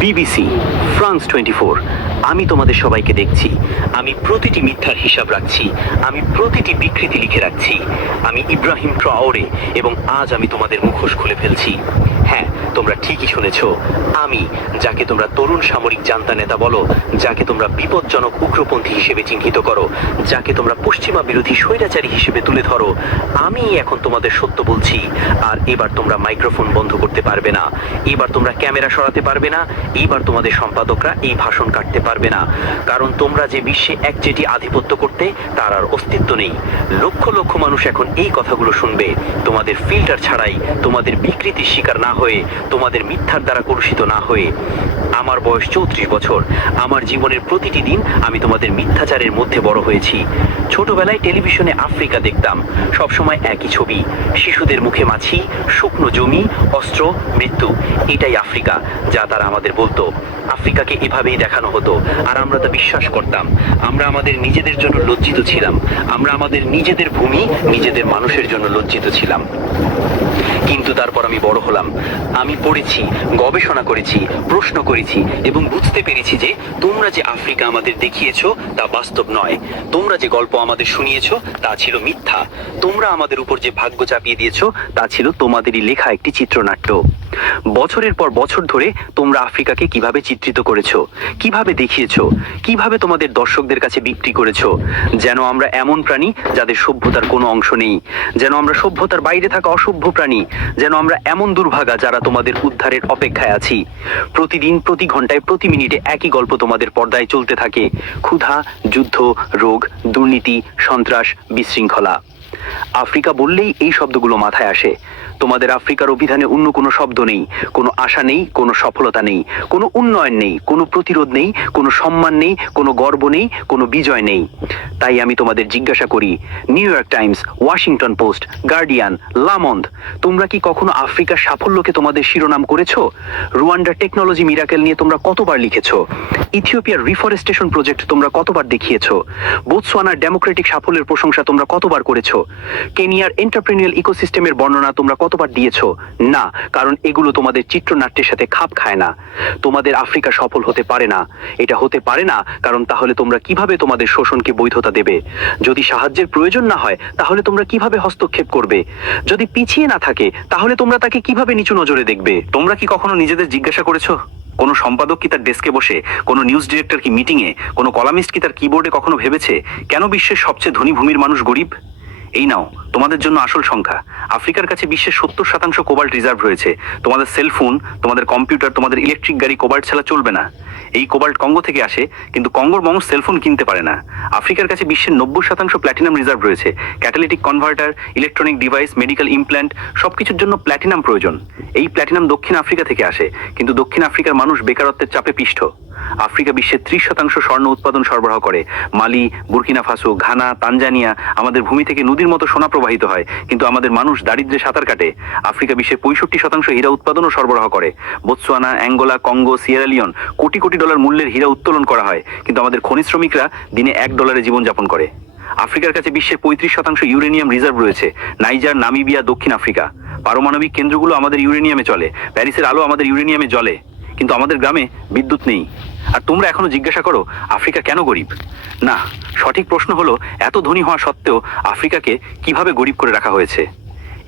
BBC, France 24, আমি তোমাদের সবাইকে দেখছি। আমি প্রতিটি মিথ্যার হিসাব রাখছি, আমি প্রতিটি বিকৃতি লিখে রাখছি। আমি ইব্রাহিম ট্রাওরে এবং আজ আমি তোমাদের মুখোশ খুলে ফেলছি। হ্যাঁ, তোমরা ঠিকই শুনেছ। আমি, যাকে তোমরা তরুণ সামরিক জান্তা নেতা বলো, যাকে তোমরা বিপজ্জনক উগ্রপন্থী হিসেবে চিহ্নিত করো, যাকে তোমরা পশ্চিমা বিরোধী স্বৈরাচারী হিসেবে তুলে ধরো, আমি এখন তোমাদের সত্য বলছি। আর এবার তোমরা মাইক্রোফোন বন্ধ করতে পারবে না, এবার তোমরা ক্যামেরা সরাতে পারবে না, এবার তোমাদের সম্পাদকরা এই ভাষণ কাটতে পারবে না। কারণ তোমরা যে বিশ্বে একচেটি আধিপত্য করতে, তার আর অস্তিত্ব নেই। লক্ষ লক্ষ মানুষ এখন এই কথাগুলো শুনবে, তোমাদের ফিল্টার ছাড়াই, তোমাদের বিকৃতির শিকার না হয়ে, তোমাদের মিথ্যার দ্বারা কলুষিত না হয়ে। আমার বয়স 34 বছর। আমার জীবনের প্রতিটি দিন আমি তোমাদের মিথ্যাচারের মধ্যে বড় হয়েছি। ছোটবেলায় টেলিভিশনে আফ্রিকা দেখতাম, সবসময় একই ছবি, শিশুদের মুখে মাছি, শুকনো জমি, অস্ত্র, মৃত্যু। এটাই আফ্রিকা, যা তারা আমাদের বলতো। আফ্রিকাকে এভাবেই দেখানো হতো, আর আমরা তা বিশ্বাস করতাম। আমরা আমাদের নিজেদের জন্য লজ্জিত ছিলাম, আমরা আমাদের নিজেদের ভূমি, নিজেদের মানুষের জন্য লজ্জিত ছিলাম। কিন্তু তারপর আমি বড় হলাম, আমি পড়েছি, গবেষণা করেছি, প্রশ্ন করেছি এবং বুঝতে পেরেছি যে তোমরা যে আফ্রিকা আমাদের দেখিয়েছো তা বাস্তব নয়। তোমরা যে গল্প আমাদের শুনিয়েছো তা ছিল মিথ্যা। তোমরা আমাদের উপর যে ভাগ্য চাপিয়ে দিয়েছো তা ছিল তোমাদেরই লেখা একটি চিত্রনাট্য। বছরের পর বছর ধরে তোমরা আফ্রিকাকে কিভাবে চিত্রিত করেছো, কিভাবে দেখিয়েছো, কিভাবে তোমাদের দর্শকদের কাছে বিক্রি করেছো, যেন আমরা এমন প্রাণী যাদের সভ্যতার কোনো অংশ নেই, যেন আমরা সভ্যতার বাইরে থাকা অসভ্য প্রাণী, যেন আমরা এমন দুর্ভাগা যারা তোমাদের উদ্ধারের অপেক্ষায় আছি। প্রতিদিন, প্রতি ঘন্টায়, প্রতি মিনিটে একই গল্প তোমাদের পর্দায় চলতে থাকে। ক্ষুধা, যুদ্ধ, রোগ, দুর্নীতি, সন্ত্রাস, বিশৃঙ্খলা। আফ্রিকা বললেই এই শব্দগুলো মাথায় আসে। তোমাদের আফ্রিকার অভিধানে অন্য কোনো শব্দ নেই, কোনো আশা নেই, কোনো সফলতা নেই, কোনো উন্নয়ন নেই, কোনো প্রতিরোধ নেই, কোনো সম্মান নেই, কোনো গর্ব নেই, কোনো বিজয় নেই। তাই আমি তোমাদের জিজ্ঞাসা করি, New York Times, Washington Post, Guardian, Le Monde, তোমরা কি কখনো আফ্রিকার সাফল্যকে তোমাদের শিরোনাম করেছো? রুয়ান্ডার টেকনোলজি মিরাকেল নিয়ে তোমরা কতবার লিখেছো? ইথিওপিয়ার রিফরেস্টেশন প্রজেক্ট তোমরা কতবার দেখিয়েছো? বোতসোয়ানার ডেমোক্রেটিক সাফল্যের প্রশংসা তোমরা কতবার করেছো? কেনিয়ার এন্টারপ্রেনিউরিয়াল ইকোসিস্টেমের বর্ণনা তোমরা কতবার দিয়েছো? না, কারণ এগুলো তোমাদের চিত্রনাট্যের সাথে খাপ খায় না। তোমাদের আফ্রিকা সফল হতে পারে না। এটা হতে পারে না, কারণ তাহলে তোমরা কিভাবে তোমাদের শোষণকে বৈধতা দেবে? যদি সাহায্যের প্রয়োজন না হয়, তাহলে তোমরা কিভাবে হস্তক্ষেপ করবে? যদি পিছিয়ে না থাকে, তাহলে তোমরা তাকে কিভাবে নিচু নজরে দেখবে? তোমরা কি কখনো নিজেদের জিজ্ঞাসা করেছো, কোনো সম্পাদক কি তার ডেস্কে বসে, কোনো নিউজ ডিরেক্টর কি মিটিংয়ে, কোনো কলামিস্ট কি তার কিবোর্ডে কখনো ভেবেছে কেন বিশ্বের সবচেয়ে ধনী ভূমির মানুষ গরিব? এই নাও তোমাদের জন্য আসল সংখ্যা। আফ্রিকার কাছে বিশ্বের 70% কোবাল্ট রিজার্ভ রয়েছে। তোমাদের সেলফোন, তোমাদের কম্পিউটার, তোমাদের ইলেকট্রিক গাড়ি কোবাল্ট ছাড়া চলবে না। এই কোবাল্ট কঙ্গো থেকে আসে, কিন্তু কঙ্গোর মানুষ সেলফোন কিনতে পারে না। আফ্রিকার কাছে বিশ্বের 90% প্ল্যাটিনাম রিজার্ভ রয়েছে। Catalytic converter, electronic device, medical implant, সবকিছুর জন্য প্ল্যাটিনাম প্রয়োজন। এই প্ল্যাটিনাম দক্ষিণ আফ্রিকা থেকে আসে, কিন্তু দক্ষিণ আফ্রিকার মানুষ বেকারত্বের চাপে পিষ্ট। আফ্রিকা বিশ্বের 30% স্বর্ণ উৎপাদন সরবরাহ করে। মালি, বুর্কিনা ফাসো, ঘানা, তানজানিয়া, আমাদের ভূমি থেকে নদীর মতো সোনা প্রবাহিত হয়, কিন্তু আমাদের মানুষ দারিদ্র্যে সাঁতার কাটে। আফ্রিকা বিশ্বের 65% হীরা উৎপাদন ও সরবরাহ করে। Botswana, Angola, Congo, Sierra Leone কোটি কোটি ডলার মূল্যের হীরা উত্তোলন করা হয়, কিন্তু আমাদের খনি শ্রমিকরা দিনে $1 জীবনযাপন করে। আফ্রিকার কাছে বিশ্বের 35% ইউরেনিয়াম রিজার্ভ রয়েছে। নাইজার, নামিবিয়া, দক্ষিণ আফ্রিকা। পারমাণবিক কেন্দ্রগুলো আমাদের ইউরেনিয়ামে চলে। প্যারিসের আলো আমাদের ইউরেনিয়ামে জ্বলে, কিন্তু আমাদের গ্রামে বিদ্যুৎ নেই। আর তোমরা এখনো জিজ্ঞাসা করো আফ্রিকা কেন গরিব? না, সঠিক প্রশ্ন হলো এত ধনী হওয়া সত্ত্বেও আফ্রিকাকে কিভাবে গরিব করে রাখা হয়েছে।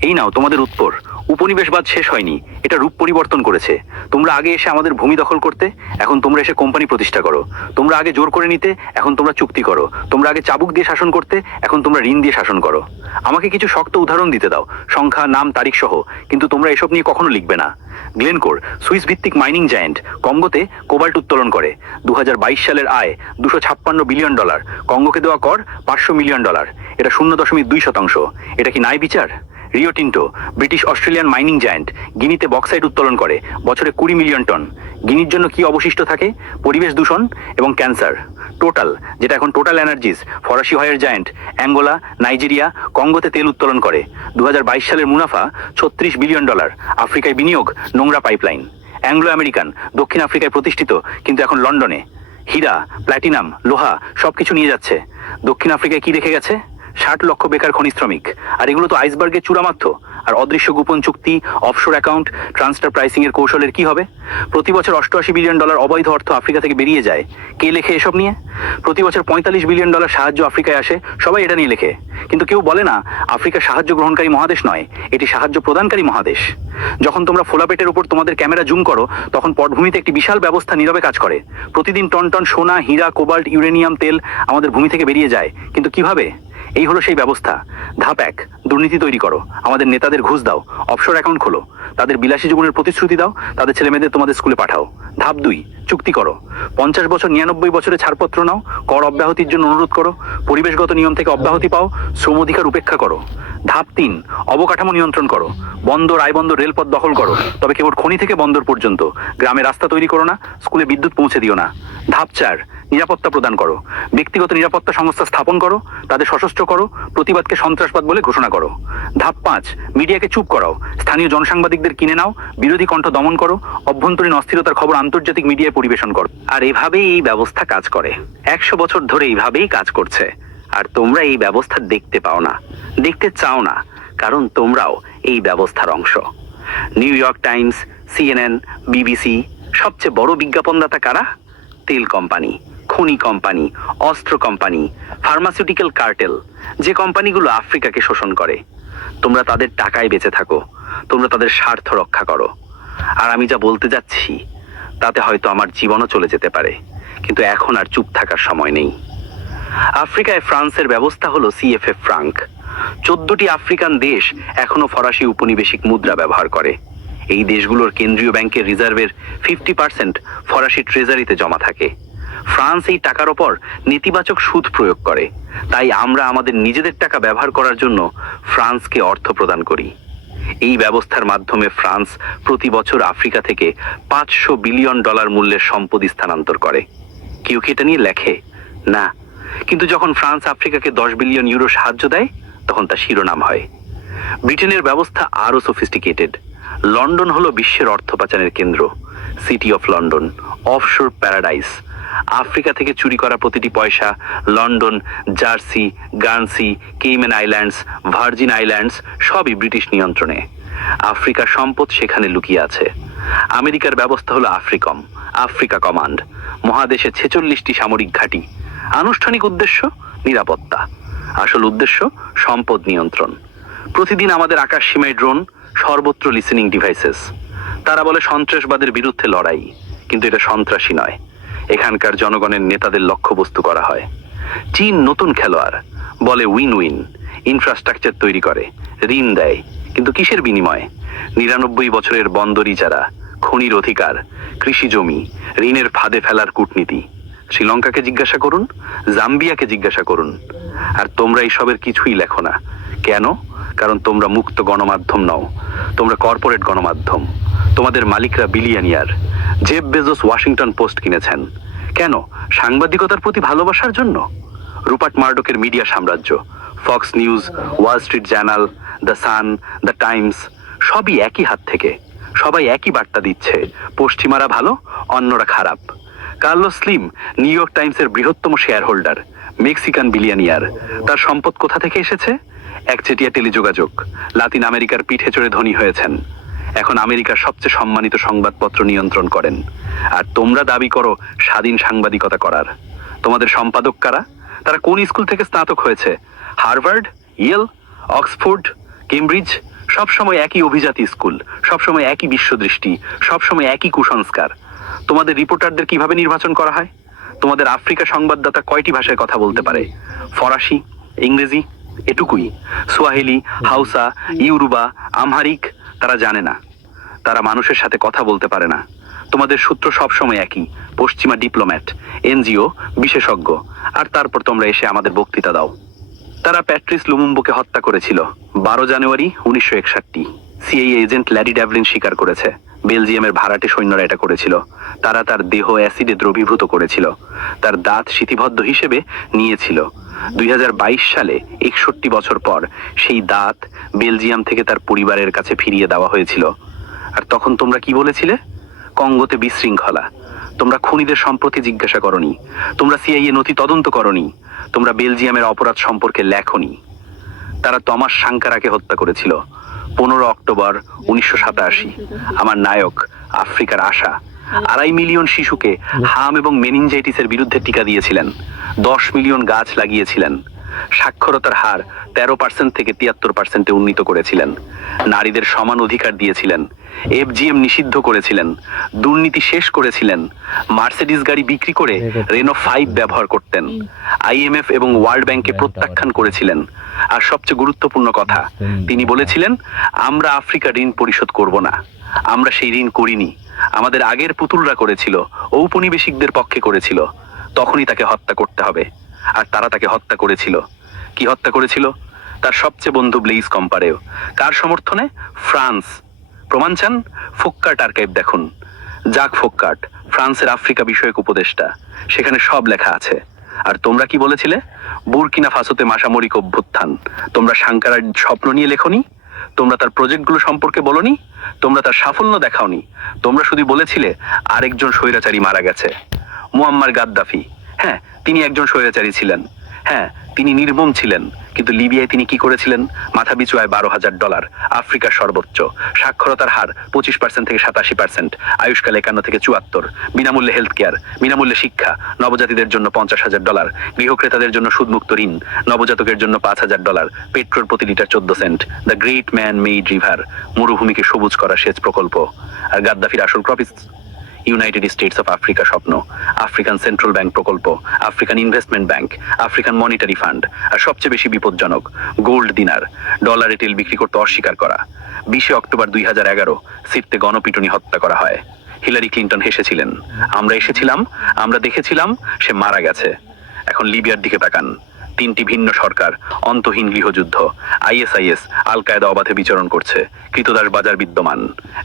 এই নাও তোমাদের উত্তর। উপনিবেশবাদ শেষ হয়নি, এটা রূপ পরিবর্তন করেছে। তোমরা আগে এসে আমাদের ভূমি দখল করতে, এখন তোমরা এসে কোম্পানি প্রতিষ্ঠা করো। তোমরা আগে জোর করে নিতে, এখন তোমরা চুক্তি করো। তোমরা আগে চাবুক দিয়ে শাসন করতে, এখন তোমরা ঋণ দিয়ে শাসন করো। আমাকে কিছু শক্ত উদাহরণ দিতে দাও, সংখ্যা, নাম, তারিখ সহ, কিন্তু তোমরা এসব নিয়ে কখনো লিখবে না। গ্লেনকোর, সুইস ভিত্তিক মাইনিং জায়ান্ট, কঙ্গোতে কোবাল্ট উত্তোলন করে। 2022 সালের আয় $256 বিলিয়ন। কঙ্গোকে দেওয়া কর $500 মিলিয়ন। এটা 0.2%। এটা কি ন্যায় বিচার? Rio Tinto, British Australian mining giant, গিনিতে বক্সাইট উত্তোলন করে, বছরে 20 মিলিয়ন টন। গিনির জন্য কি অবশিষ্ট থাকে? পরিবেশ দূষণ এবং ক্যান্সার। টোটাল, যেটা এখন টোটাল এনার্জিস, ফরাসি হয়ের জায়ান্ট, অ্যাঙ্গোলা, নাইজেরিয়া, কঙ্গোতে তেল উত্তোলন করে। 2022 সালের মুনাফা $36 বিলিয়ন। আফ্রিকায় বিনিয়োগ, নোংরা পাইপলাইন। অ্যাংলো আমেরিকান, দক্ষিণ আফ্রিকায় প্রতিষ্ঠিত, কিন্তু এখন লন্ডনে। হীরা, প্ল্যাটিনাম, লোহা সবকিছু নিয়ে যাচ্ছে। দক্ষিণ আফ্রিকায় কি রেখে গেছে? 60 লক্ষ বেকার খনি শ্রমিক। আর এগুলো তো আইসবার্গের চূড়া মাত্র। আর অদৃশ্য গোপন চুক্তি, অফশোর অ্যাকাউন্ট, ট্রান্সফার প্রাইসিং এর কৌশলের কি হবে? প্রতি বছর $88 বিলিয়ন অবৈধ অর্থ আফ্রিকা থেকে বেরিয়ে যায়। কে লেখে এসব নিয়ে? প্রতি বছর $45 বিলিয়ন সাহায্য আফ্রিকায় আসে, সবাই এটা নিয়ে লেখে। কিন্তু কেউ বলে না আফ্রিকা সাহায্য গ্রহণকারী মহাদেশ নয়, এটি সাহায্য প্রদানকারী মহাদেশ। যখন তোমরা ফোলা পেটের উপর তোমাদের ক্যামেরা জুম করো, তখন পটভূমিতে একটি বিশাল ব্যবস্থা নীরবে কাজ করে। প্রতিদিন টন টন সোনা, হীরা, কোবাল্ট, ইউরেনিয়াম তেল আমাদের ভূমি থেকে বেরিয়ে যায়। কিন্তু কিভাবে? এই হলো সেই ব্যবস্থা। ধাপ 1, দুর্নীতি তৈরি করো, আমাদের নেতাদের ঘুষ দাও, অফশোর অ্যাকাউন্ট খোলো, তাদের বিলাসী জীবনের প্রতিশ্রুতি দাও, তাদের ছেলেমেয়েদের তোমাদের স্কুলে পাঠাও। ধাপ 2, চুক্তি করো, 50 বছর 99 বছরে ছাড়পত্র নাও, কর অব্যাহতির জন্য অনুরোধ করো, পরিবেশগত নিয়ম থেকে অব্যাহতি পাও, শ্রম অধিকার উপেক্ষা করো। ধাপ 3, অবকাঠামো নিয়ন্ত্রণ করো, বন্দর, আইবন্দর, রেলপথ দখল করো, তবে কেবল খনি থেকে বন্দর পর্যন্ত। গ্রামে রাস্তা তৈরি করো না, স্কুলে বিদ্যুৎ পৌঁছে দিও না। ধাপ 4, নিরাপত্তা প্রদান করো, ব্যক্তিগত নিরাপত্তা সংস্থা স্থাপন করো, তাদের সশস্ত্র করো, প্রতিবাদকে সন্ত্রাসবাদ বলে ঘোষণা করো। ধাপ 5, মিডিয়াকে চুপ করাও, স্থানীয় জনসাংবাদিকদের কিনে নাও, বিরোধী কণ্ঠ দমন করো, অভ্যন্তরীণ অস্থিরতার খবর আন্তর্জাতিক মিডিয়ায় পরিবেশন করো। আর এভাবেই এই ব্যবস্থা কাজ করে, 100 বছর ধরে এইভাবেই কাজ করছে। আর তোমরা এই ব্যবস্থা দেখতে পাও না, দেখতে চাও না, কারণ তোমরাও এই ব্যবস্থার অংশ। New York Times, CNN, BBC, সবচেয়ে বড় বিজ্ঞাপনদাতা কারা? তেল কোম্পানি, খনি কোম্পানি, অস্ত্র কোম্পানি, ফার্মাসিউটিক্যাল কার্টেল, যে কোম্পানিগুলো আফ্রিকাকে শোষণ করে। তোমরা তাদের টাকায় বেঁচে থাকো, তোমরা তাদের স্বার্থ রক্ষা করো। আর আমি যা বলতে যাচ্ছি তাতে হয়তো আমার জীবনও চলে যেতে পারে, কিন্তু এখন আর চুপ থাকার সময় নেই। আফ্রিকায় ফ্রান্সের ব্যবস্থা হলো CFA ফ্রাঙ্ক। 14টি আফ্রিকান দেশ এখনো ফরাসি উপনিবেশিক মুদ্রা ব্যবহার করে। এই দেশগুলোর কেন্দ্রীয় ব্যাংকের রিজার্ভের 50% ফরাসি ট্রেজারিতে জমা থাকে। ফ্রান্স এই টাকার ওপর নেতিবাচক সুদ প্রয়োগ করে, তাই আমরা আমাদের নিজেদের টাকা ব্যবহার করার জন্য ফ্রান্সকে অর্থ প্রদান করি। এই ব্যবস্থার মাধ্যমে ফ্রান্স প্রতি বছর আফ্রিকা থেকে $500 বিলিয়ন মূল্যের সম্পদ স্থানান্তর করে। কেউ কি এটা নিয়ে লেখে? না। কিন্তু যখন ফ্রান্স আফ্রিকাকে 10 বিলিয়ন ইউরো সাহায্য দেয়, তখন তা শিরোনাম হয়। ব্রিটেনের ব্যবস্থা আরো সফিস্টিকেটেড। লন্ডন হলো বিশ্বের অর্থ পাচারের কেন্দ্র, city of London, offshore paradise. Africa থেকে চুরি করা প্রতিটি পয়সা London, Jersey, Guernsey, Cayman Islands, Virgin Islands সবই ব্রিটিশ নিয়ন্ত্রণে। আফ্রিকার সম্পদ সেখানে লুকিয়ে আছে। আমেরিকার ব্যবস্থা হলো আফ্রিকম, আফ্রিকা কমান্ড। মহাদেশে 46টি সামরিক ঘাঁটি। আনুষ্ঠানিক উদ্দেশ্য নিরাপত্তা, আসল উদ্দেশ্য সম্পদ নিয়ন্ত্রণ। প্রতিদিন আমাদের আকাশ সীমায় ড্রোন, সর্বত্র লিসেনিং ডিভাইসেস। তারা বলে সন্ত্রাসবাদের বিরুদ্ধে লড়াই, কিন্তু এটা সন্ত্রাসী নয়। এখানকার জনগণের নেতাদের লক্ষ্যবস্তু করা হয়। চীন নতুন খেলোয়াড়, বলে উইন উইন। ইনফ্রাস্ট্রাকচার তৈরি করে, ঋণ দেয়, কিন্তু কিসের বিনিময়ে? 99 বছরের বন্দর ইজারা, খনির অধিকার, কৃষি জমি, ঋণের ফাঁদে ফেলার কূটনীতি। শ্রীলঙ্কাকে জিজ্ঞাসা করুন, জাম্বিয়াকে জিজ্ঞাসা করুন। আর তোমরা এইসবের কিছুই লেখো না। কেন? কারণ তোমরা মুক্ত গণমাধ্যম নও, তোমরা কর্পোরেট গণমাধ্যম। তোমাদের মালিকরা billionaire. Jeff Bezos Washington post কিনেছেন কেন? সাংবাদিকতার প্রতি ভালোবাসার জন্য। রুপার্ট মার্ডকের মিডিয়া সাম্রাজ্য, Fox news, Wall Street journal, the sun, the Times, সবই একই হাত থেকে। সবাই একই বার্তা দিচ্ছে, পশ্চিমারা ভালো, অন্যরা খারাপ। কার্লোস স্লিম নিউ ইয়র্ক টাইমসের বৃহত্তম শেয়ার হোল্ডার, মেক্সিকান বিলিয়নিয়ার। তার সম্পদ কোথা থেকে এসেছে? একচেটিয়া টেলিযোগাযোগ। লাতিন আমেরিকার পিঠে চড়ে ধনী হয়েছেন। এখন আমেরিকার সবচেয়ে সম্মানিত সংবাদপত্র নিয়ন্ত্রণ করেন। আর তোমরা দাবি করো স্বাধীন সাংবাদিকতা করার। তোমাদের সম্পাদক কারা? তারা কোন স্কুল থেকে স্নাতক হয়েছে? Harvard, Yale, Oxford, Cambridge. সবসময় একই অভিজাতি স্কুল, সবসময় একই বিশ্বদৃষ্টি, সবসময় একই কুসংস্কার। তোমাদের রিপোর্টারদের কিভাবে নির্বাচন করা হয়? তোমাদের আফ্রিকা সংবাদদাতা কয়টি ভাষায় কথা বলতে পারে? ফরাসি, ইংরেজি, এটুকুই। সোয়াহিলি, হাউসা, ইউরুবা, আমহারিক তারা জানে না। তারা মানুষের সাথে কথা বলতে পারে না। তোমাদের সূত্র সবসময় একই, পশ্চিমা ডিপ্লোম্যাট, এনজিও, বিশেষজ্ঞ। আর তারপর তোমরা এসে আমাদের বক্তৃতা দাও। তারা প্যাট্রিস লুমুম্বোকে হত্যা করেছিল 12 জানুয়ারি 1961। সিআইএ এজেন্ট ল্যারি ড্যাভলিন স্বীকার করেছে বেলজিয়ামের ভাড়াটে সৈন্যরা এটা করেছিল। তারা তার দেহ অ্যাসিডে দ্রবীভূত করেছিল, তার দাঁত স্মৃতিবদ্ধ হিসেবে নিয়েছিল। 2022 সালে 61 বছর পর সেই দাঁত বেলজিয়াম থেকে তার পরিবারের কাছে ফিরিয়ে দেওয়া হয়েছিল। আর তখন তোমরা কি বলেছিলে? কঙ্গোতে বিশৃঙ্খলা। তোমরা খুনিদের সম্পর্কে জিজ্ঞাসা করনি, তোমরা সিআইএ নথি তদন্ত করনি, তোমরা বেলজিয়ামের অপরাধ সম্পর্কে লেখনি। তারা তমাস সাঙ্কারাকে হত্যা করেছিল 15 অক্টোবর 1987। আমার নায়ক, আফ্রিকার আশা 2.5 মিলিয়ন শিশুকে হাম এবং মেনিনজাইটিসের বিরুদ্ধে টিকা দিয়েছিলেন, 10 মিলিয়ন গাছ লাগিয়েছিলেন, সাক্ষরতার হার 13% থেকে 73%-এ উন্নীত করেছিলেন, নারীদের সমান অধিকার দিয়েছিলেন, এফজিএম নিষিদ্ধ করেছিলেন, দুর্নীতি শেষ করেছিলেন, মার্সিডিজ গাড়ি বিক্রি করে রেনো 5 ব্যবহার করতেন, আইএমএফ এবং ওয়ার্ল্ড ব্যাংকে প্রত্যাখ্যান করেছিলেন। আর সবচেয়ে গুরুত্বপূর্ণ কথা, তিনি বলেছিলেন আমরা আফ্রিকা ঋণ পরিশোধ করব না। আমরা সেই ঋণ করিনি, আমাদের আগের পুতুলরা করেছিল, ঔপনিবেশিকদের পক্ষে করেছিল। তখনই তাকে হত্যা করতে হবে। আর তারা তাকে হত্যা করেছিল। কি হত্যা করেছিল? তার সবচেয়ে বন্ধু ব্লেইজ কম্পারেও। কার সমর্থনে? ফ্রান্স। প্রমাণ চান? ফোক্কার্ট আর্কাইভ দেখুন। জাক ফোক্কার্ট, ফ্রান্সের আফ্রিকা বিষয়ক উপদেষ্টা। সেখানে সব লেখা আছে। আর তোমরা কি বলেছিলে? বুরকিনা ফাসোতে মাসামরিক অভ্যুত্থান। তোমরা সাঙ্কারার স্বপ্ন নিয়ে লেখনি? তোমরা তার প্রজেক্টগুলো সম্পর্কে বলনি? তোমরা তার সাফল্য দেখাওনি? তোমরা শুধু বলেছিলে আরেকজন স্বৈরাচারী মারা গেছে, মুয়াম্মার গাদ্দাফি। হ্যাঁ, তিনি একজন স্বৈরাচারী ছিলেন। হ্যাঁ, তিনি নির্মম ছিলেন। কিন্তু লিবিয়ায় তিনি কি করেছিলেন? মাথাপিছু আয় $12,000, আফ্রিকার সর্বোচ্চ, সাক্ষরতার হার 25% থেকে 87%, আয়ুষ্কাল 51 থেকে 74, বিনামূল্যে হেলথ কেয়ার, বিনামূল্যে শিক্ষা, নবজাতিদের জন্য $50,000, গৃহক্রেতাদের জন্য সুদমুক্ত ঋণ, নবজাতকের জন্য $5,000, পেট্রোল প্রতি litre 14 cent, the great man made river, মরুভূমিকে সবুজ করা সেচ প্রকল্প। আর গাদ্দাফির আসল প্রফিস ইউনাইটেড স্টেটস অফ আফ্রিকা স্বপ্ন, আফ্রিকান সেন্ট্রাল ব্যাংক প্রকল্প, African investment bank, African monetary fund. আর সবচেয়ে বেশি বিপজ্জনক, গোল্ড দিনার, ডলারে তেল বিক্রি করতে অস্বীকার করা। 20 অক্টোবর 2011 সিটতে গণপিটুনি হত্যা করা হয়। হিলারি ক্লিন্টন হেসেছিলেন। আমরা এসেছিলাম, আমরা দেখেছিলাম, সে মারা গেছে। এখন লিবিয়ার দিকে তাকান। 3টি ভিন্ন সরকার, অন্তহীন গৃহযুদ্ধ, আইএসআইএস, আল কায়দা অবাধে বিচরণ করছে, কৃতদাস বাজার বিদ্যমান।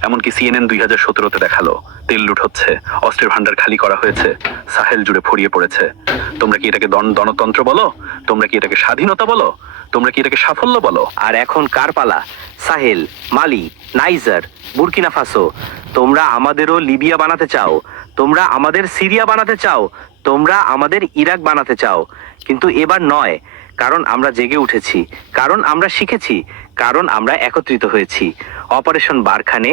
এমনকি CNN 2017-তে দেখালো তেল লুট হচ্ছে, অস্ত্রের ভান্ডার খালি করা হয়েছে, সাহেল জুড়ে ছড়িয়ে পড়েছে। তোমরা কি এটাকে গণতন্ত্র বলো? তোমরা কি এটাকে স্বাধীনতা বলো? তোমরা কি এটাকে সাফল্য বলো? আর এখন কার পালা? সাহেল, মালি, নাইজার, বুরকিনা ফাসো। তোমরা আমাদেরও লিবিয়া বানাতে চাও, তোমরা আমাদের সিরিয়া বানাতে চাও, তোমরা আমাদের ইরাক বানাতে চাও। কিন্তু এবার নয়, কারণ আমরা জেগে উঠেছি, কারণ আমরা শিখেছি, কারণ আমরা একত্রিত হয়েছি। অপারেশন বারখানে,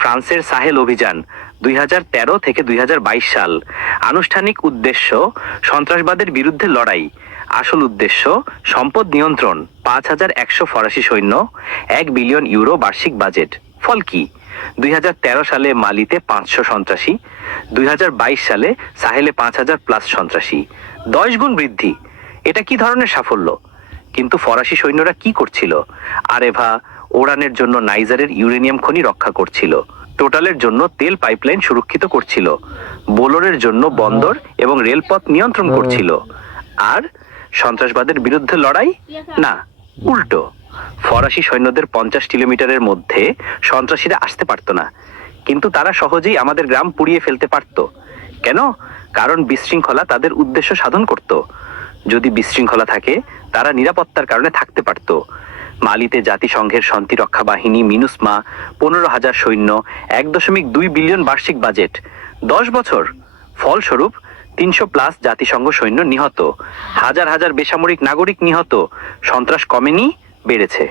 ফ্রান্সের সাহেল অভিযান, 2013 থেকে 2022 সাল। আনুষ্ঠানিক উদ্দেশ্য সন্ত্রাসবাদের বিরুদ্ধে লড়াই, আসল উদ্দেশ্য সম্পদ নিয়ন্ত্রণ। 5100 ফরাসি সৈন্য, 1 বিলিয়ন ইউরো বার্ষিক বাজেট। ফল কি? 2013 সালে মালিতে 500 সন্ত্রাসী, 2022 সালে সাহেলে 5000+ সন্ত্রাসী, 10 গুণ বৃদ্ধি। এটা কি ধরনের সাফল্য? কিন্তু ফরাসি সৈন্যরা কি করছিল? আরেভা, ওরানের জন্য নাইজারের ইউরেনিয়াম খনি রক্ষা করছিল, টোটালের জন্য তেল পাইপলাইন সুরক্ষিত করছিল, বোলোরের জন্য বন্দর এবং রেলপথ নিয়ন্ত্রণ করছিল। আর সন্ত্রাসবাদের বিরুদ্ধে লড়াই? না, উল্টো। ফরাসি সৈন্যদের 50 কিলোমিটারের মধ্যে সন্ত্রাসীরা আসতে পারত না, কিন্তু তারা সহজেই আমাদের গ্রাম পুড়িয়ে ফেলতে পারত। কেন? কারণ বিশৃঙ্খলা তাদের উদ্দেশ্য সাধন করত। যদি বিশৃঙ্খলা থাকে, তারা নিরাপত্তার কারণে থাকতে পারত। মালিতে জাতিসংঘের শান্তিরক্ষা বাহিনী মিনুসমা, 15,000 সৈন্য, 1.2 বিলিয়ন বার্ষিক বাজেট, 10 বছর। ফলস্বরূপ 300+ জাতিসংঘ সৈন্য নিহত, হাজার হাজার বেসামরিক নাগরিক নিহত। সন্ত্রাস কমেনি, বেড়েছে।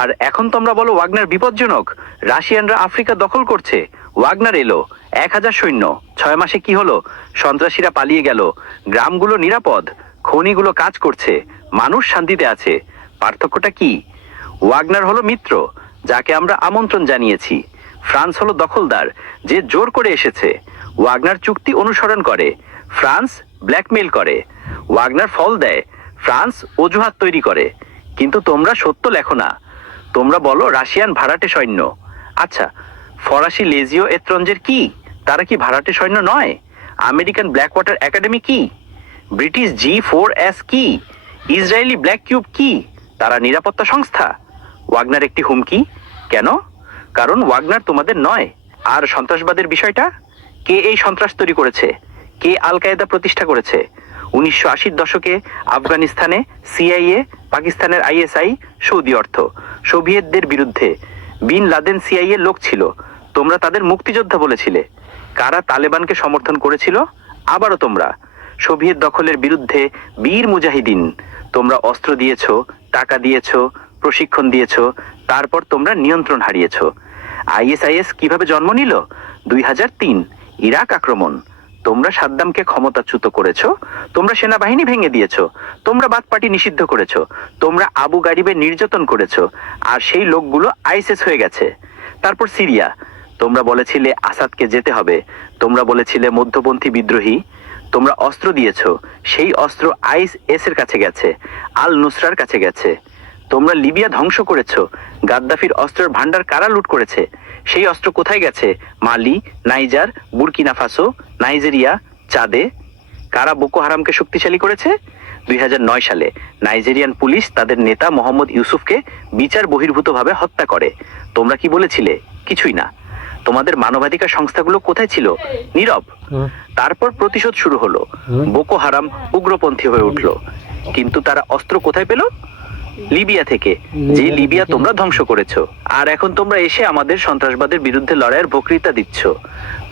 আর এখন তোমরা বলো ওয়াগনার বিপজ্জনক, রাশিয়ানরা আফ্রিকা দখল করছে। ওয়াগনার এলো, 1000 সৈন্য, 6 মাসে কি হলো? সন্ত্রাসীরা পালিয়ে গেল, গ্রামগুলো নিরাপদ, খনিগুলো কাজ করছে, মানুষ শান্তিতে আছে। পার্থক্যটা কি? ওয়াগনার হলো মিত্র, যাকে আমরা আমন্ত্রণ জানিয়েছি। ফ্রান্স হলো দখলদার, যে জোর করে এসেছে। ওয়াগনার চুক্তি অনুসরণ করে, ফ্রান্স ব্ল্যাকমেইল করে। ওয়াগনার ফল দেয়, ফ্রান্স অজুহাত তৈরি করে। কিন্তু তোমরা সত্য লেখো না। তোমরা বলো রাশিয়ান ভাড়াটে সৈন্য। আচ্ছা, ফরাসি লেজিও এত্রঞ্জের কি? তারা কি ভাড়াটে সৈন্য নয়? আমেরিকান ব্ল্যাক ওয়াটার একাডেমি কি? ব্রিটিশ G4S কি? ইসরায়েলি ব্ল্যাক কিউব কি? তারা নিরাপত্তা সংস্থা। ওয়াগনার একটি হুমকি। কেন? কারণ ওয়াগনার তোমাদের নয়। আর সন্ত্রাসবাদের বিষয়টা? কে এই সন্ত্রাস তৈরি করেছে? কে আল কায়দা প্রতিষ্ঠা করেছে? 1980-র দশকে আফগানিস্তানে CIA, পাকিস্তানের ISI, সৌদি অর্থ, সোভিয়েতদের বিরুদ্ধে। বিন লাদেন CIA লোক ছিল। তোমরা তাদের মুক্তিযোদ্ধা বলেছিলে। কারা তালেবানকে সমর্থন করেছিল? আবারও তোমরা। সোভিয়েত দখলের বিরুদ্ধে বীর মুজাহিদিন। তোমরা অস্ত্র দিয়েছো, টাকা দিয়েছো, প্রশিক্ষণ দিয়েছো, তারপর তোমরা নিয়ন্ত্রণ হারিয়েছো। আইএসআইএস কিভাবে জন্ম নিল? 2003 ইরাক আক্রমণ। তোমরা সাদ্দামকে ক্ষমতাচ্যুত করেছো, তোমরা সেনাবাহিনী ভেঙে দিয়েছো, তোমরা বাথ পার্টি নিষিদ্ধ করেছো, তোমরা আবু গারিবে নির্যাতন করেছো, আর সেই লোকগুলো আইএসএস হয়ে গেছে। তারপর সিরিয়া, তোমরা বলেছিলে আসাদকে যেতে হবে, তোমরা বলেছিলে মধ্যপন্থী বিদ্রোহী, তোমরা অস্ত্র দিয়েছো, সেই অস্ত্র আইএস এর কাছে গেছে, আল নুসরার কাছে গেছে। তোমরা লিবিয়া ধ্বংস করেছো, গাদ্দাফির অস্ত্রের ভান্ডার কারা লুট করেছে, সেই অস্ত্র কোথায় গেছে? মালি, নাইজার, বুরকিনা ফাসো, নাইজেরিয়া, চাদে। কারা বোকো হারামকে শক্তিশালী করেছে? 2009 সালে নাইজেরিয়ান পুলিশ তাদের নেতা মোহাম্মদ ইউসুফকে বিচার বহির্ভূতভাবে হত্যা করে। তোমরা কি বলেছিলে? কিছুই না। তোমাদের মানবাধিকার সংস্থাগুলো কোথায় ছিল? নীরব। তারপর প্রতিশোধ শুরু হলো, বোকো হারাম উগ্রপন্থী হয়ে উঠলো। কিন্তু তারা অস্ত্র কোথায় পেল? লিবিয়া থেকে, যে লিবিয়া তোমরা ধ্বংস করেছো। আর এখন তোমরা এসে আমাদের সন্ত্রাসবাদের বিরুদ্ধে লড়াইয়ের বক্তৃতা দিচ্ছ।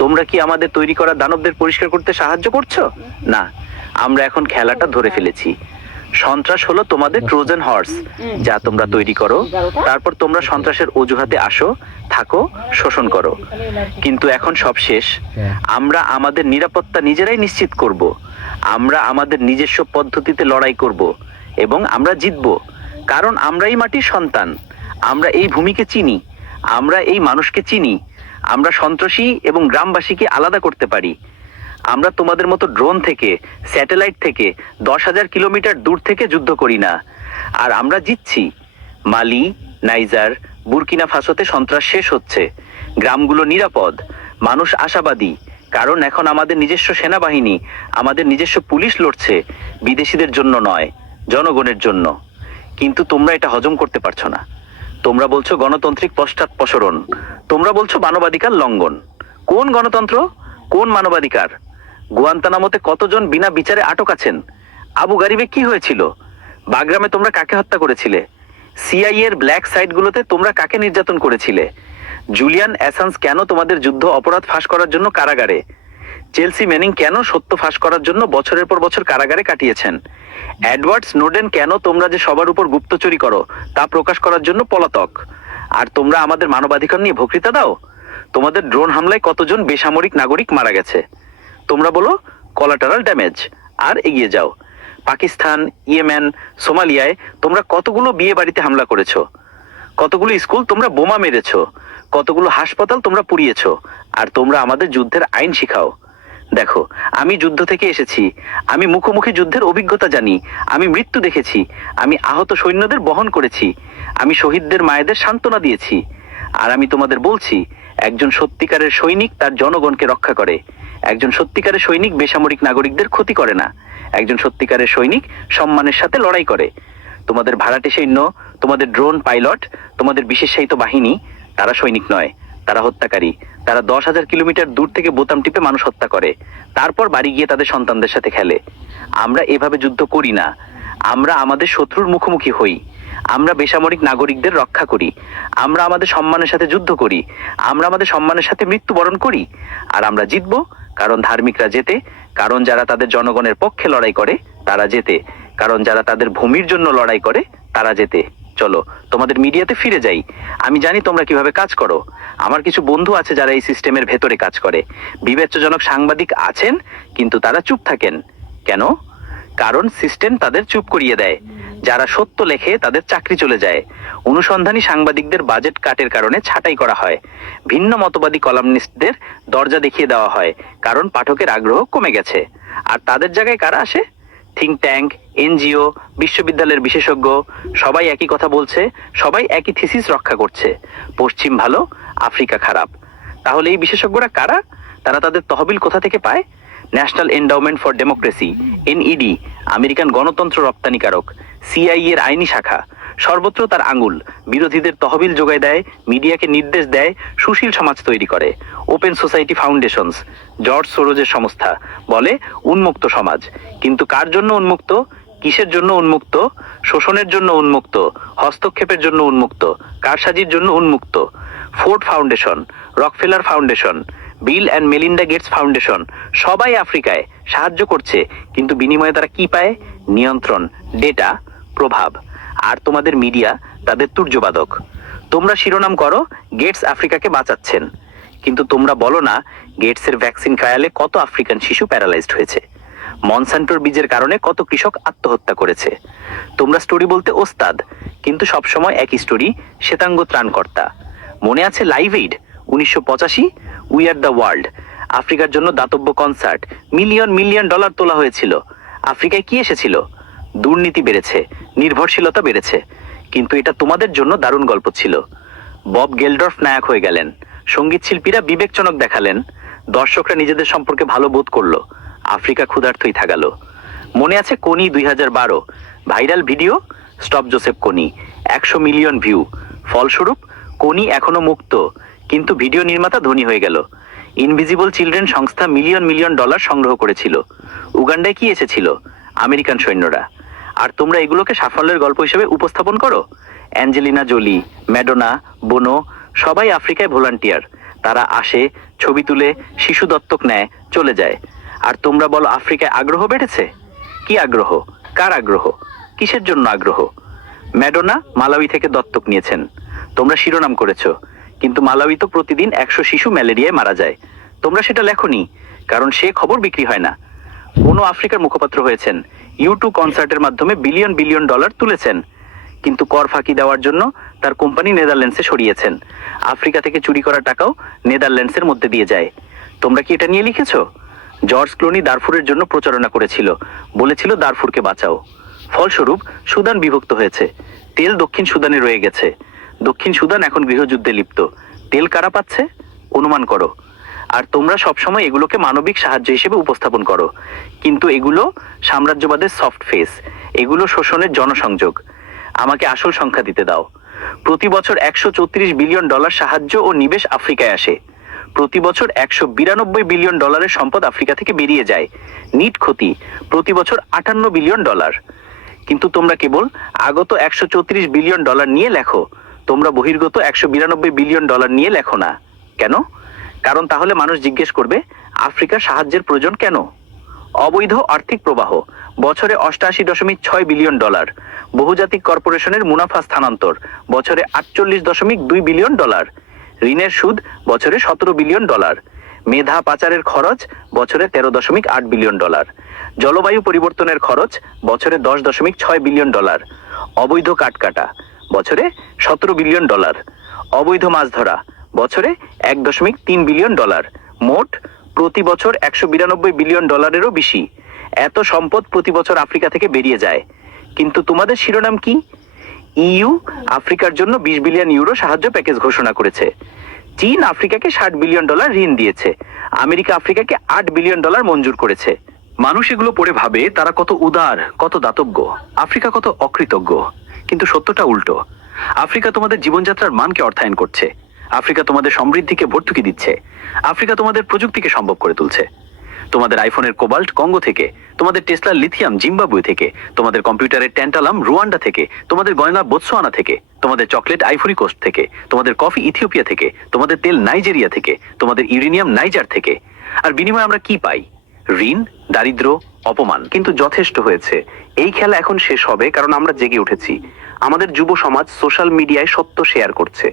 তোমরা কি আমাদের তৈরি করা দানবদের পরিষ্কার করতে সাহায্য করছো? না, আমরা এখন খেলাটা ধরে ফেলেছি। সন্ত্রাস হলো তোমাদের ট্রোজান হর্স, যা তোমরা তৈরি করো, তারপর তোমরা সন্ত্রাসের অজুহাতে আসো, থাকো, শোষণ করো। কিন্তু এখন সব শেষ। আমরা আমাদের নিরাপত্তা নিজেরাই নিশ্চিত করব। আমরা আমাদের নিজস্ব পদ্ধতিতে লড়াই করব এবং আমরা জিতব। কারণ আমরা এই মাটির সন্তান, আমরা এই ভূমিকে চিনি, আমরা এই মানুষকে চিনি, আমরা সন্ত্রাসী এবং গ্রামবাসীকে আলাদা করতে পারি। আমরা তোমাদের মতো ড্রোন থেকে, স্যাটেলাইট থেকে 10,000 কিলোমিটার দূর থেকে যুদ্ধ করি না। আর আমরা জিতছি। মালি, নাইজার, বুরকিনা ফাসোতে সন্ত্রাস শেষ হচ্ছে, গ্রামগুলো নিরাপদ, মানুষ আশাবাদী। কারণ এখন আমাদের নিজস্ব সেনাবাহিনী, আমাদের নিজস্ব পুলিশ লড়ছে, বিদেশিদের জন্য নয়, জনগণের জন্য। কিন্তু তোমরা এটা হজম করতে পারছো না। তোমরা বলছো গণতান্ত্রিক পশ্চাৎপসরণ, তোমরা বলছো মানবাধিকার লঙ্ঘন। কোন গণতন্ত্র, কোন মানবাধিকার? গুয়ান্তানামোতে কতজন বিনা বিচারে আটক আছেন? আবু গারিবে কি হয়েছিল? বাগরামে তোমরা কাকে হত্যা করেছিলে? সিআইএ এর ব্ল্যাক সাইটগুলোতে তোমরা কাকে নির্যাতন করেছিলে? জুলিয়ান অ্যাসাঞ্জ কেন তোমাদের যুদ্ধ অপরাধ ফাঁস করার জন্য কারাগারে? চেলসি ম্যানিং কেন সত্য ফাঁস করার জন্য বছরের পর বছর কারাগারে কাটিয়েছেন? এডওয়ার্ড স্নোডেন কেন তোমরা যে সবার উপর গুপ্তচুরি করো তা প্রকাশ করার জন্য পলাতক? আর তোমরা আমাদের মানবাধিকার নিয়ে বক্তৃতা দাও? তোমাদের ড্রোন হামলায় কতজন বেসামরিক নাগরিক মারা গেছে? তোমরা বলো কোলাটারাল ড্যামেজ, আর এগিয়ে যাও। পাকিস্তান, ইয়েমেন, সোমালিয়ায় তোমরা কতগুলো বিয়ে বাড়িতে হামলা করেছো, কতগুলো স্কুল তোমরা বোমা মেরেছো, কতগুলো হাসপাতাল তোমরা পুড়িয়েছো, আর তোমরা আমাদের যুদ্ধের আইন শিখাও। দেখো, আমি যুদ্ধ থেকে এসেছি, আমি মুখোমুখি যুদ্ধের অভিজ্ঞতা জানি, আমি মৃত্যু দেখেছি, আমি আহত সৈন্যদের বহন করেছি, আমি শহীদদের মায়েদের সান্ত্বনা দিয়েছি। আর আমি তোমাদের বলছি, একজন সত্যিকারের সৈনিক তার জনগণকে রক্ষা করে, একজন সত্যিকারের সৈনিক বেসামরিক নাগরিকদের ক্ষতি করে না, একজন সত্যিকারের সৈনিক সম্মানের সাথে লড়াই করে। তোমাদের ভাড়াটে সৈন্য, তোমাদের ড্রোন পাইলট, তোমাদের বিশেষায়িত বাহিনী, তারা সৈনিক নয়, তারা হত্যাকারী। তারা 10,000 কিলোমিটার দূর থেকে বোতাম টিপে মানুষ হত্যা করে, তারপর বাড়ি গিয়ে তাদের সন্তানদের সাথে খেলে। আমরা এভাবে যুদ্ধ করি না, আমরা আমাদের শত্রুর মুখোমুখি হই, আমরা বেসামরিক নাগরিকদের রক্ষা করি, আমরা আমাদের সম্মানের সাথে যুদ্ধ করি, আমরা আমাদের সম্মানের সাথে মৃত্যুবরণ করি। আর আমরা জিতবো, কারণ ধার্মিকরা জেতে, কারণ যারা তাদের জনগণের পক্ষে লড়াই করে তারা জেতে, কারণ যারা তাদের ভূমির জন্য লড়াই করে তারা জেতে। চলো তোমাদের মিডিয়াতে ফিরে যাই। আমি জানি তোমরা কিভাবে কাজ করো। আমার কিছু বন্ধু আছে যারা এই সিস্টেমের ভেতরে কাজ করে। বিবেচ্যজনক সাংবাদিক আছেন, কিন্তু তারা চুপ থাকেন। কেন? কারণ সিস্টেম তাদের চুপ করিয়ে দেয়। যারা সত্য লেখে তাদের চাকরি চলে যায়। অনুসন্ধানী সাংবাদিকদের বাজেট কাটের কারণে ছাঁটাই করা হয়। ভিন্ন মতবাদী কলামনিস্টদের দরজা দেখিয়ে দেওয়া হয়, কারণ পাঠকের আগ্রহ কমে গেছে। আর তাদের জায়গায় কারা আসে? থিঙ্ক ট্যাঙ্ক, এনজিও, বিশ্ববিদ্যালয়ের বিশেষজ্ঞ, সবাই একই কথা বলছে, সবাই একই থিসিস রক্ষা করছে। পশ্চিম ভালো, আফ্রিকা খারাপ। তাহলে এই বিশেষজ্ঞরা কারা? তারা তাদের তহবিল কোথা থেকে পায়? National endowment for democracy, NED, American গণতন্ত্র রপ্তানিকারক, সিআইএ এর আইনি শাখা। সর্বত্র তার আঙুল। বিরোধীদের তহবিল যোগায় দেয়, মিডিয়াকে নির্দেশ দেয়, সুশীল সমাজ তৈরি করে। ওপেন সোসাইটি ফাউন্ডেশনস, জর্জ সোরোজের সংস্থা, বলে উন্মুক্ত সমাজ। কিন্তু কার জন্য উন্মুক্ত? কিসের জন্য উন্মুক্ত? শোষণের জন্য উন্মুক্ত, হস্তক্ষেপের জন্য উন্মুক্ত, কারসাজির জন্য উন্মুক্ত। Ford Foundation, Rockefeller Foundation, Bill and Melinda Gates Foundation, সবাই আফ্রিকায় সাহায্য করছে, কিন্তু বিনিময়ে তারা কি পায়? নিয়ন্ত্রণ, ডেটা, প্রভাব। আর তোমাদের মিডিয়া তাদের তুর্যবাদক। তোমরা শিরোনাম করো গেটস আফ্রিকাকে বাঁচাচ্ছেন, কিন্তু তোমরা বলো না গেটসের ভ্যাকসিন ট্রায়ালে কত আফ্রিকান শিশু প্যারালাইজড হয়েছে, মনসান্টোর বীজের কারণে কত কৃষক আত্মহত্যা করেছে। তোমরা স্টোরি বলতে ওস্তাদ, কিন্তু সবসময় একই স্টোরি, শ্বেতাঙ্গ ত্রাণকর্তা। মনে আছে live aid 1985, we are the world, আফ্রিকার জন্য দাতব্য কনসার্ট, মিলিয়ন মিলিয়ন ডলার তোলা হয়েছিল। আফ্রিকায় কি এসেছিল? দুর্নীতি বেড়েছে, নির্ভরশীলতা বেড়েছে, কিন্তু এটা তোমাদের জন্য দারুণ গল্প ছিল। বব গেলডর্ফ নায়ক হয়ে গেলেন, সঙ্গীত শিল্পীরা বিবেকজনক দেখালেন, দর্শকরা নিজেদের সম্পর্কে ভালো বোধ করলো, আফ্রিকা ক্ষুধার্তই থাকালো। মনে আছে কোনি 2012, ভাইরাল ভিডিও স্টপ জোসেফ কোনি, 100 মিলিয়ন ভিউ। ফলস্বরূপ কোনি এখনো মুক্ত, কিন্তু ভিডিও নির্মাতা ধনী হয়ে গেল। ইনভিজিবল চিলড্রেন সংস্থা মিলিয়ন মিলিয়ন ডলার সংগ্রহ করেছিল। উগান্ডায় কি এসেছিল? আমেরিকান সৈন্যরা। আর তোমরা এগুলোকে সাফল্যের গল্প হিসেবে উপস্থাপন করো। অ্যাঞ্জেলিনা জোলি, ম্যাডোনা, বোনো সবাই আফ্রিকায় ভলান্টিয়ার। তারা আসে, ছবি তুলে, শিশু দত্তক নেয়, চলে যায়। আর তোমরা বলো আফ্রিকায় আগ্রহ বেড়েছে। কি আগ্রহ? কার আগ্রহ? কিসের জন্য আগ্রহ? ম্যাডোনা মালাউই থেকে দত্তক নিয়েছেন, তোমরা শিরোনাম করেছো, কিন্তু মালাউই তো প্রতিদিন 100 শিশু ম্যালেরিয়ায় মারা যায়। তোমরা সেটা লেখনি, কারণ সে খবর বিক্রি হয় না। কোনো আফ্রিকার মুখপাত্র হয়েছেন, ইউ2 কনসার্টের মাধ্যমে বিলিয়ন বিলিয়ন ডলার তুলেছেন, কিন্তু কর ফাঁকি দেওয়ার জন্য তার কোম্পানি নেদারল্যান্ডসে সরিয়েছেন। আফ্রিকা থেকে চুরি করা টাকাও নেদারল্যান্ডসের মধ্যে দিয়ে যায়। তোমরা কি এটা নিয়ে লিখেছো? জর্জ ক্লোনি দারফুরের জন্য প্রচারণা করেছিল, বলেছিল দারফুরকে বাঁচাও। ফলস্বরূপ সুদান বিভক্ত হয়েছে, তেল দক্ষিণ সুদানে রয়ে গেছে। দক্ষিণ সুদান এখন গৃহযুদ্ধে লিপ্ত। তেল কারা পাচ্ছে? অনুমান করো। আর তোমরা সবসময় এগুলোকে মানবিক সাহায্য হিসেবে উপস্থাপন করো, কিন্তু এগুলো সাম্রাজ্যবাদের সফট ফেস, এগুলো শোষণের জনসংযোগ। আমাকে আসল সংখ্যা দিতে দাও। প্রতি বছর 134 বিলিয়ন ডলার সাহায্য ও নিবেশ আফ্রিকায় আসে। প্রতি বছর 192 বিলিয়ন ডলারের সম্পদ আফ্রিকা থেকে বেরিয়ে যায়। নিট ক্ষতি প্রতি বছর 58 বিলিয়ন ডলার। কিন্তু তোমরা কেবল আগত 134 বিলিয়ন ডলার নিয়ে লেখো, তোমরা বহির্গত 192 বিলিয়ন ডলার নিয়ে লেখো না। কেন? কারণ তাহলে মানুষ জিজ্ঞেস করবে আফ্রিকার সাহায্যের প্রয়োজন কেন? অবৈধ আর্থিক প্রবাহ বছরে 88.6 বিলিয়ন ডলার। বহুজাতিক কর্পোরেশনের মুনাফা স্থানান্তর বছরে 48.2 বিলিয়ন ডলার। ঋণের সুদ বছরে 17 বিলিয়ন ডলার। মেধা পাচারের খরচ বছরে 13.8 বিলিয়ন ডলার। জলবায়ু পরিবর্তনের খরচ বছরে 10.6 বিলিয়ন ডলার। অবৈধ কাঠকাটা বছরে 17 বিলিয়ন ডলার। অবৈধ মাছ ধরা বছরে 1.3 বিলিয়ন ডলার। মোট প্রতি বছর 192 বিলিয়ন ডলারেরও বেশি। এত সম্পদ প্রতি বছর আফ্রিকা থেকে বেরিয়ে যায়, কিন্তু তোমাদের শিরোনাম কি? ইইউ আফ্রিকার জন্য 20 বিলিয়ন ইউরো সাহায্য প্যাকেজ ঘোষণা করেছে। চীন আফ্রিকাকে 60 বিলিয়ন ডলার ঋণ দিয়েছে। আমেরিকা আফ্রিকাকে 8 বিলিয়ন ডলার মঞ্জুর করেছে। মানুষ এগুলো পড়ে ভাবে তারা কত উদার, কত দাতব্য, আফ্রিকা কত অকৃতজ্ঞ। কিন্তু সত্যটা উল্টো। আফ্রিকা তোমাদের জীবনযাত্রার মানকে অর্থায়ন করছে। আফ্রিকা তোমাদের সমৃদ্ধিকে ভর্তুকি দিচ্ছে। আফ্রিকা তোমাদের প্রযুক্তিকে সম্ভব করে তুলছে। তোমাদের আইফোনের কোবাল্ট কঙ্গো থেকে, তোমাদের টেসলার লিথিয়াম জিম্বাবুয়ে থেকে, তোমাদের কম্পিউটারের ট্যান্টালাম রুয়ান্ডা থেকে, তোমাদের গয়না বোতসোয়ানা থেকে, তোমাদের চকলেট আইভরি কোস্ট থেকে, তোমাদের কফি ইথিওপিয়া থেকে, তোমাদের তেল নাইজেরিয়া থেকে, তোমাদের ইউরেনিয়াম নাইজার থেকে। আর বিনিময়ে আমরা কি পাই? ঋণ, দারিদ্র, অপমান। কিন্তু যথেষ্ট হয়েছে। এই খেলা এখন শেষ হবে, কারণ আমরা জেগে উঠেছি। আমাদের যুব সমাজ সোশ্যাল মিডিয়ায় সত্য শেয়ার করছে।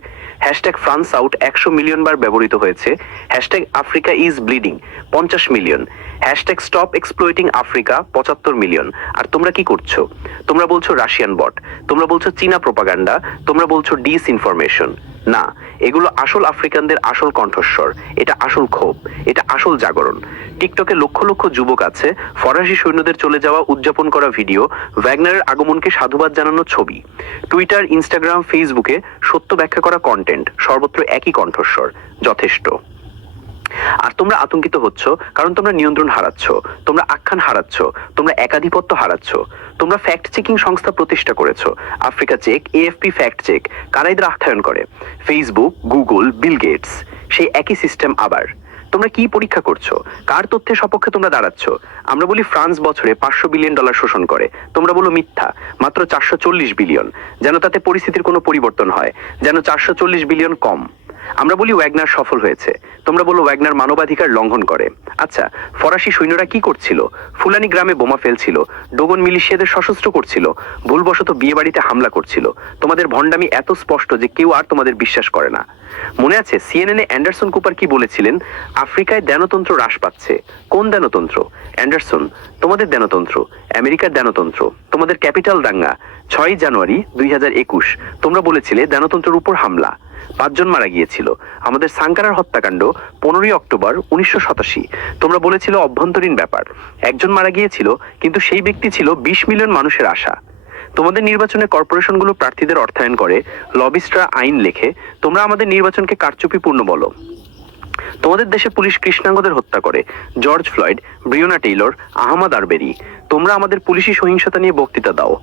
হ্যাশট্যাগ ফ্রান্স আউট 100 মিলিয়ন বার ব্যবহৃত হয়েছে। Hashtag Africa is bleeding 50 million. Hashtag stop exploiting Africa 75 million. আর তোমরা কি করছো? তোমরা বলছো রাশিয়ান বট, তোমরা বলছো চীনা প্রোপাগান্ডা, তোমরা বলছো ডিসইনফরমেশন। না, এগুলো আসল আফ্রিকানদের আসল কণ্ঠস্বর। এটা আসল ক্ষোভ, এটা আসল জাগরণ। টিকটকে লক্ষ লক্ষ যুবক আছে, ফরাসি সৈন্যদের চলে যাওয়া উদযাপন করা ভিডিও, ওয়াগনারের আগমনকে সাধুবাদ জানানো ছবি। টুইটার, ইনস্টাগ্রাম, ফেসবুকে সত্য ব্যাখ্যা করা কন্টেন্ট, সর্বত্র একই কণ্ঠস্বর। যথেষ্ট। আর তোমরা আতঙ্কিত হচ্ছ, কারণ তোমরা নিয়ন্ত্রণ হারাচ্ছ, তোমরা আখ্যান হারাচ্ছ, তোমরা একাধিপত্য হারাচ্ছ। তোমরা ফ্যাক্ট চেকিং সংস্থা প্রতিষ্ঠা করেছো, Africa check, AFP fact check. কারা এদের আখ্যায়ন করে? Facebook, Google, Bill Gates. সেই একই সিস্টেম আবার। তোমরা কি পরীক্ষা করছো? কার তথ্যের সপক্ষে তোমরা দাঁড়াচ্ছ? আমরা বলি ফ্রান্স বছরে 500 বিলিয়ন ডলার শোষণ করে, তোমরা বলো মিথ্যা, মাত্র 440 বিলিয়ন। যেন তাতে পরিস্থিতির কোনো পরিবর্তন হয়, যেন 440 বিলিয়ন কম। আমরা বলি ওয়াগনার সফল হয়েছে, তোমরা বলো ওয়াগনার মানবাধিকার লঙ্ঘন করে। আচ্ছা, ফরাসি সৈন্যরা কি করছিল? ফুলানি গ্রামে বোমা ফেলছিল, ডোগন মিলিশিয়াদের সশস্ত্র করছিল, ভুলবশত বিয়ে বাড়িতে হামলা করছিল। তোমাদের ভণ্ডামি এত স্পষ্ট যে কেউ আর তোমাদের বিশ্বাস করে না। মনে আছে সিএনএনে অ্যান্ডারসন কুপার কি বলেছিলেন? আফ্রিকায় দেনতন্ত্র হ্রাস পাচ্ছে। কোন দেনতন্ত্র? অ্যান্ডারসন, তোমাদের দেনতন্ত্র, আমেরিকার দেনতন্ত্র, তোমাদের ক্যাপিটাল দাঙ্গা 6 জানুয়ারি 2021। তোমরা বলেছিলে দেনতন্ত্রের উপর হামলা, 5 জন মারা গিয়েছিল। আমাদের সাঙ্কারার হত্যাকাণ্ড 15 অক্টোবর 1987। তোমরা বলেছিল অভ্যন্তরীণ ব্যাপার, 1 জন মারা গিয়েছিল, কিন্তু সেই ব্যক্তি ছিল 20 মিলিয়ন মানুষের আশা। তোমাদের নির্বাচনে কর্পোরেশনগুলো প্রার্থীদের অর্থায়ন করে, লবিস্টরা আইন লেখে, তোমরা আমাদের নির্বাচনকে কারচুপিপূর্ণ বলো। তোমাদের দেশে পুলিশ কৃষ্ণাঙ্গদের হত্যা করে, জর্জ ফ্লয়েড, ব্রিওনা টেইলর, আহমদ আরবেরি। তোমরা আমাদের পুলিশি সহিংসতা নিয়ে বক্তৃতা দাও।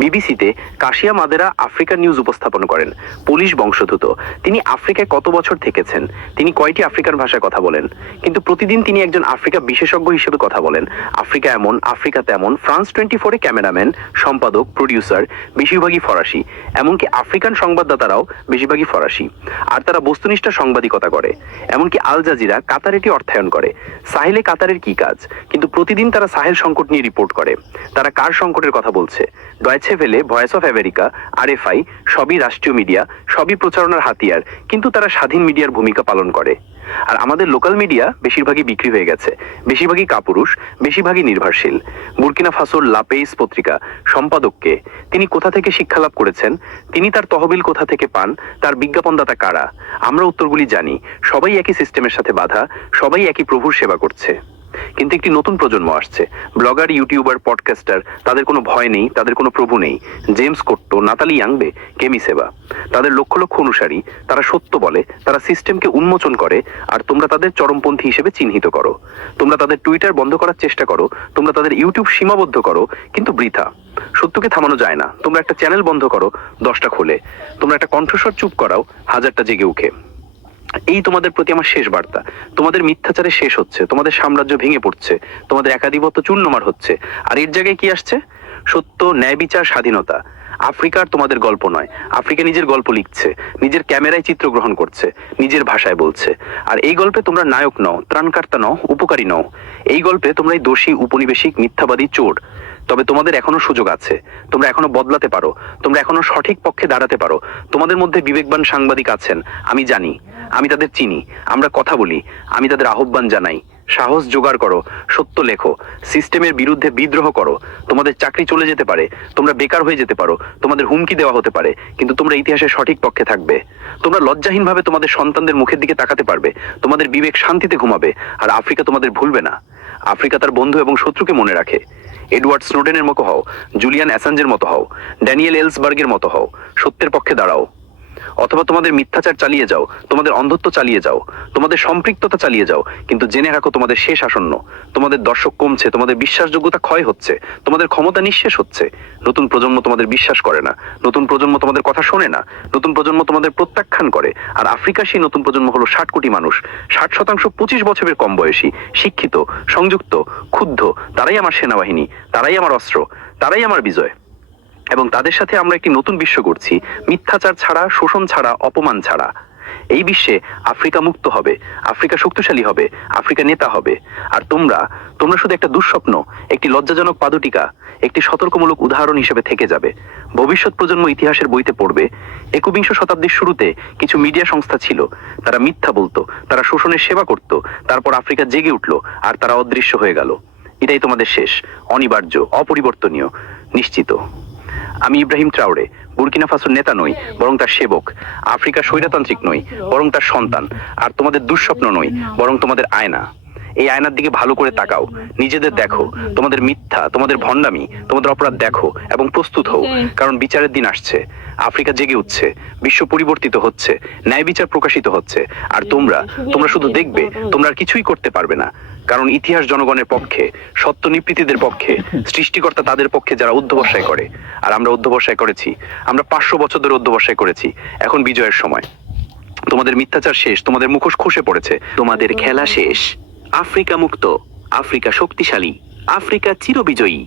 বিবিসিতে কাশিয়া মাদেরা আফ্রিকার নিউজ উপস্থাপন করেন, পুলিশ বংশোদ্ভূত। তিনি আফ্রিকায় কত বছর থেকেছেন? তিনি কয়টি আফ্রিকান ভাষায় কথা বলেন? কিন্তু প্রতিদিন তিনি একজন আফ্রিকা বিশেষজ্ঞ হিসেবে কথা বলেন। আফ্রিকা এমন, আফ্রিকা তেমন। ফ্রান্স 24-এ ক্যামেরাম্যান, সম্পাদক, প্রডিউসার, বেশিরভাগই ফরাসি। এমনকি আফ্রিকান সংবাদদাতারাও বেশিরভাগই ফরাসি, আর তারা বস্তুনিষ্ঠ সাংবাদিকতা করে। এমনকি আল জাজিরা কাতার এটি অর্থায়ন করে। সাহেলে কাতারের কি কাজ? কিন্তু প্রতিদিন তারা সাহেল সংকট নিয়ে রিপোর্ট করে। তারা কার সংকটের কথা বলছে? Deutsche Welle, Voice of America, RFI, সবই রাষ্ট্রীয় মিডিয়া, সবই প্রচারণার হাতিয়ার, কিন্তু তারা স্বাধীন মিডিয়ার ভূমিকা পালন করে। আর আমাদের লোকাল মিডিয়া বেশিরভাগই বিক্রি হয়ে গেছে, বেশিরভাগই কাপুরুষ, বেশিরভাগই নির্ভরশীল। বুর্কিনা ফাসোর লাপেইস পত্রিকা সম্পাদককে, তিনি কোথা থেকে শিক্ষালাভ করেছেন? তিনি তার তহবিল কোথা থেকে পান? তার বিজ্ঞাপনদাতা কারা? আমরা উত্তরগুলি জানি। সবাই একই সিস্টেমের সাথে বাঁধা, সবাই একই প্রভুর সেবা করছে। কিন্তু একটি নতুন প্রজন্ম আসছে, ব্লগার, ইউটিউবার, পডকাস্টার। তাদের কোনো ভয় নেই, তাদের কোনো প্রভু নেই। জেমস কোট্টো, নাতালি ইয়াংবে, কেমি সেবা। তাদের লক্ষ লক্ষ অনুসারী, তারা সত্য বলে, তারা সিস্টেমকে উন্মোচন করে, আর তোমরা তাদের চরমপন্থী হিসেবে চিহ্নিত করো। তোমরা তাদের টুইটার বন্ধ করার চেষ্টা করো, তোমরা তাদের ইউটিউব সীমাবদ্ধ করো, কিন্তু বৃথা। সত্যকে থামানো যায় না। তোমরা একটা চ্যানেল বন্ধ করো, 10টা খোলে। তোমরা একটা কণ্ঠস্বর চুপ করাও, 1000টা জেগে উঠে। এই তোমাদের প্রতি আমার শেষ বার্তা। তোমাদের মিথ্যাচারে শেষ হচ্ছে, তোমাদের সাম্রাজ্য ভেঙে পড়ছে, তোমাদের একাধিপত্য চূর্ণমার হচ্ছে। আর এর জায়গায় কি আসছে? সত্য, ন্যায় বিচার, স্বাধীনতা। আফ্রিকার তোমাদের গল্প নয়। আফ্রিকা নিজের গল্প লিখছে, নিজের ক্যামেরায় চিত্রগ্রহণ করছে, নিজের ভাষায় বলছে। আর এই গল্পে তোমরা নায়ক নও, ত্রাণকর্তা নও, উপকারী নও। এই গল্পে তোমরাই দোষী, উপনিবেশিক, মিথ্যাবাদী, চোর। তবে তোমাদের এখনো সুযোগ আছে। তোমরা এখনো বদলাতে পারো, তোমরা এখনো সঠিক পক্ষে দাঁড়াতে পারো। তোমাদের মধ্যে বিবেকবান সাংবাদিক আছেন, আমি জানি, আমি তাদের চিনি। আমরা কথা বলি, আমি তাদের আহ্বান জানাই। সাহস জোগাড় করো, সত্য লেখো, সিস্টেমের বিরুদ্ধে বিদ্রোহ করো। তোমাদের চাকরি চলে যেতে পারে, তোমরা বেকার হয়ে যেতে পারো, তোমাদের হুমকি দেওয়া হতে পারে, কিন্তু তোমরা ইতিহাসের সঠিক পক্ষে থাকবে। তোমরা লজ্জাহীনভাবে তোমাদের সন্তানদের মুখের দিকে তাকাতে পারবে, তোমাদের বিবেক শান্তিতে ঘুমাবে। আর আফ্রিকা তোমাদের ভুলবে না। আফ্রিকা তার বন্ধু এবং শত্রুকে মনে রাখে। এডওয়ার্ড স্নোডেনের মতো হও, জুলিয়ান অ্যাসাঞ্জের মতো হও, ড্যানিয়েল এলসবার্গের মতো হও। সত্যের পক্ষে দাঁড়াও। অথবা তোমাদের মিথ্যাচার চালিয়ে যাও, তোমাদের অন্ধত্ব চালিয়ে যাও, তোমাদের সম্পৃক্ততা চালিয়ে যাও, কিন্তু জেনে রাখো তোমাদের শেষ আসন্ন। তোমাদের দর্শক কমছে, তোমাদের বিশ্বাসযোগ্যতা ক্ষয় হচ্ছে, তোমাদের ক্ষমতা নিঃশেষ হচ্ছে। নতুন প্রজন্ম তোমাদের বিশ্বাস করে না, নতুন প্রজন্ম তোমাদের কথা শোনে না, নতুন প্রজন্ম তোমাদের প্রত্যাখ্যান করে। আর আফ্রিকা সেই নতুন প্রজন্ম হলো 60 কোটি মানুষ। 60% 25 বছরের কম বয়সী, শিক্ষিত, সংযুক্ত, ক্ষুব্ধ। তারাই আমার সেনাবাহিনী, তারাই আমার অস্ত্র, তারাই আমার বিজয়। এবং তাদের সাথে আমরা একটি নতুন বিশ্ব গড়ছি, মিথ্যাচার ছাড়া, শোষণ ছাড়া, অপমান ছাড়া। এই বিশ্বে আফ্রিকা মুক্ত হবে, আফ্রিকা শক্তিশালী হবে, আফ্রিকা নেতা হবে। আর তোমরা শুধু একটা দুঃস্বপ্ন, একটি লজ্জাজনক পাদুটিকা, একটি সতর্কমূলক উদাহরণ হিসেবে থেকে যাবে। ভবিষ্যৎ প্রজন্ম ইতিহাসের বইতে পড়বে, 21 শতাব্দীর শুরুতে কিছু মিডিয়া সংস্থা ছিল, তারা মিথ্যা বলতো, তারা শোষণের সেবা করত। তারপর আফ্রিকা জেগে উঠলো, আর তারা অদৃশ্য হয়ে গেল। এটাই তোমাদের শেষ, অনিবার্য, অপরিবর্তনীয়, নিশ্চিত। আমি ইব্রাহিম ট্রাওরে, বুর্কিনা ফাসোর নেতা নই, বরং তার সেবক। আফ্রিকা স্বৈরতান্ত্রিক নই, বরং তার সন্তান। আর তোমাদের দুঃস্বপ্ন নই, বরং তোমাদের আয়না। এই আয়নার দিকে ভালো করে তাকাও, নিজেদের দেখো, তোমাদের মিথ্যা, তোমাদের ভণ্ডামি, তোমাদের অপরাধ দেখো এবং প্রস্তুত হও, কারণ বিচারের দিন আসছে। আফ্রিকা জেগে উঠছে, বিশ্ব পরিবর্তিত হচ্ছে, ন্যায় বিচার প্রকাশিত হচ্ছে। আর তোমরা শুধু দেখবে, তোমরা আর কিছুই করতে পারবে না, কারণ ইতিহাস জনগণের পক্ষে, সত্য নিপীড়িতদের পক্ষে, সৃষ্টিকর্তা তাদের পক্ষে যারা অধ্যবসায় করে। আর আমরা অধ্যবসায় করেছি, আমরা 500 বছর ধরে অধ্যবসায় করেছি। এখন বিজয়ের সময়। তোমাদের মিথ্যাচার শেষ, তোমাদের মুখোশ খসে পড়েছে, তোমাদের খেলা শেষ। আফ্রিকা মুক্ত, আফ্রিকা শক্তিশালী, আফ্রিকা চিরবিজয়ী।